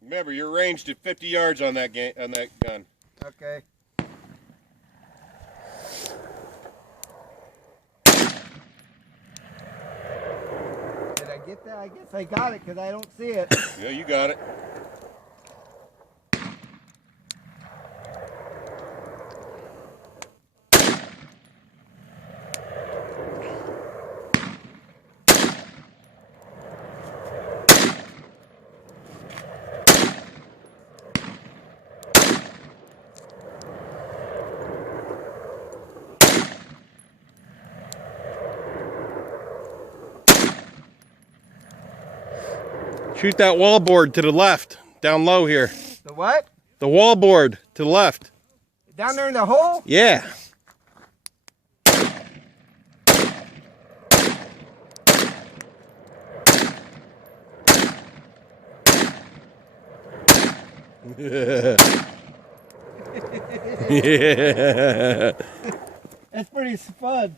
Remember, you're ranged at 50 yards on that gun. Okay. Did I get that? I guess I got it because I don't see it. Yeah, you got it. Shoot that wall board to the left, down low here. The what? The wall board to the left. Down there in the hole? Yeah. Yeah. That's pretty fun.